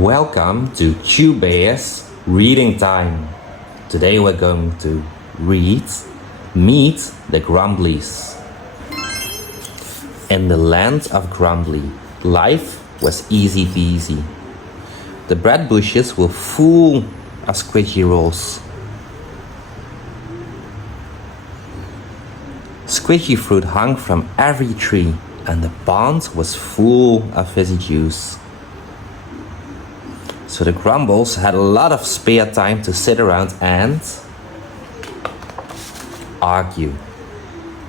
Welcome to GRUMBLIES reading time. Today we're going to meet the GRUMBLIES. In the land of Grumbly, life was easy peasy. The bread bushes were full of squishy rolls. Squishy fruit hung from every tree, and the pond was full of fizzy juice. So the Grumbles had a lot of spare time to sit around and argue.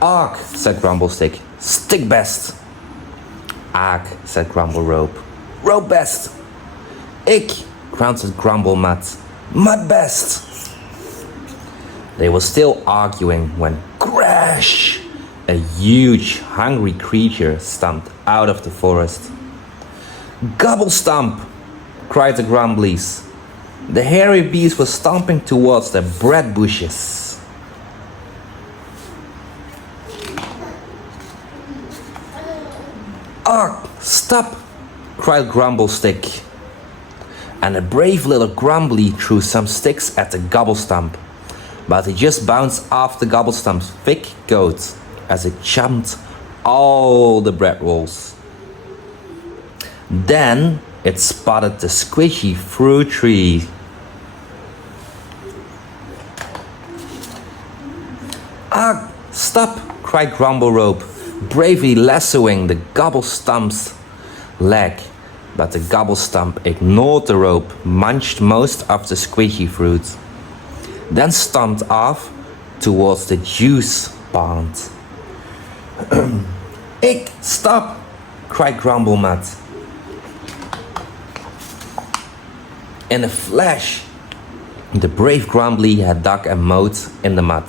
"Arg," said Grumblestick. "Stick best." "Arg," said Grumblerope. "Rope best." "Ick," grunted Grumblemud. "Mud best." They were still arguing when crash! A huge, hungry creature stumped out of the forest. "Gobble stomp!" cried the Grumblies. The hairy beast was stomping towards the bread bushes. "Arg! Stop!" cried Grumblestick. And a brave little Grumbly threw some sticks at the Gobblestump, but he just bounced off the Gobblestump's thick coat as it jumped all the bread rolls. Then it spotted the squishy fruit tree. "Ah, stop!" cried Grumblerope, bravely lassoing the Gobblestump's leg. But the Gobblestump ignored the rope, munched most of the squishy fruit, then stomped off towards the juice pond. "Ick, stop!" cried Grumblemud. In a flash, the brave Grumbly had dug a moat in the mud.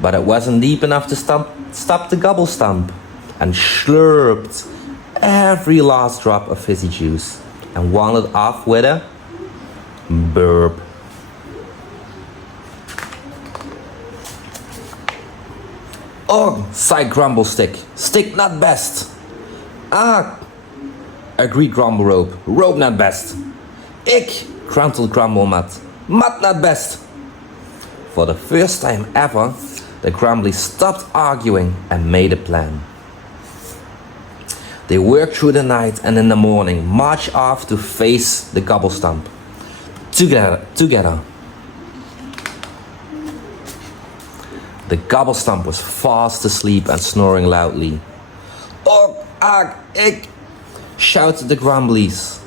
But it wasn't deep enough to stop the Gobblestump, and slurped every last drop of fizzy juice and wandered off with a burp. "Oh," sighed Grumblestick, "stick not best." "Ah," agreed Grumblerope, "rope not best." "Ick," grunted Grumblemud, "mud not best." For the first time ever, the Grumblies stopped arguing and made a plan. They worked through the night and in the morning marched off to face the Gobblestump. Together. The Gobblestump was fast asleep and snoring loudly. "Oh, arg, ick," shouted the Grumblies.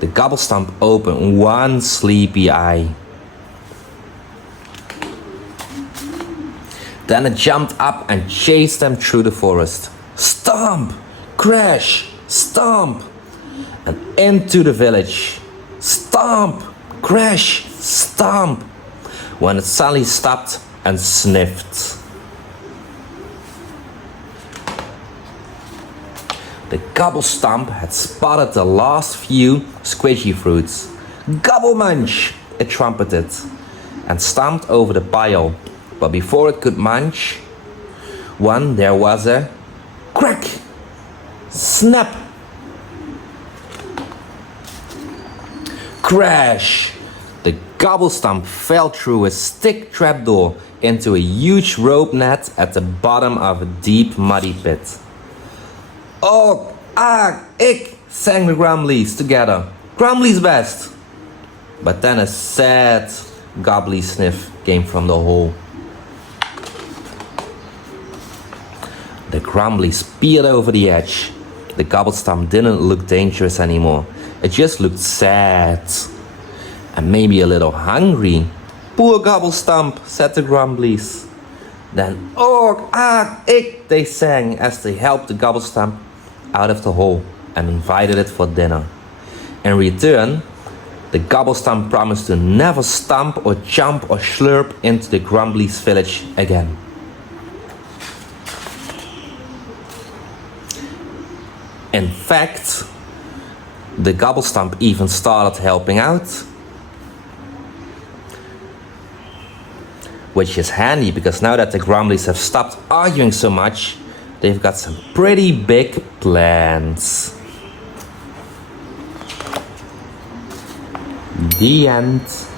The Gobblestump opened one sleepy eye. Then it jumped up and chased them through the forest. Stomp! Crash! Stomp! And into the village. Stomp! Crash! Stomp! When it suddenly stopped and sniffed. The Gobblestump had spotted the last few squishy fruits. "Gobble munch!" it trumpeted, and stomped over the pile. But before it could munch one, there was a crack! Snap! Crash! The Gobblestump fell through a stick trapdoor into a huge rope net at the bottom of a deep muddy pit. "Oh, ah, ick," sang the Grumblies together. "Grumbly's best." But then a sad gobbly sniff came from the hole. The Grumblies peered over the edge. The Gobblestump didn't look dangerous anymore. It just looked sad. And maybe a little hungry. "Poor Gobblestump," said the Grumblies. Then, "Oh, ah, ick," they sang as they helped the Gobblestump out of the hole and invited it for dinner. In return, the Gobblestump promised to never stomp or jump or slurp into the Grumblies' village again. In fact, the Gobblestump even started helping out, which is handy because now that the Grumblies have stopped arguing so much, they've got some pretty big plans. The end.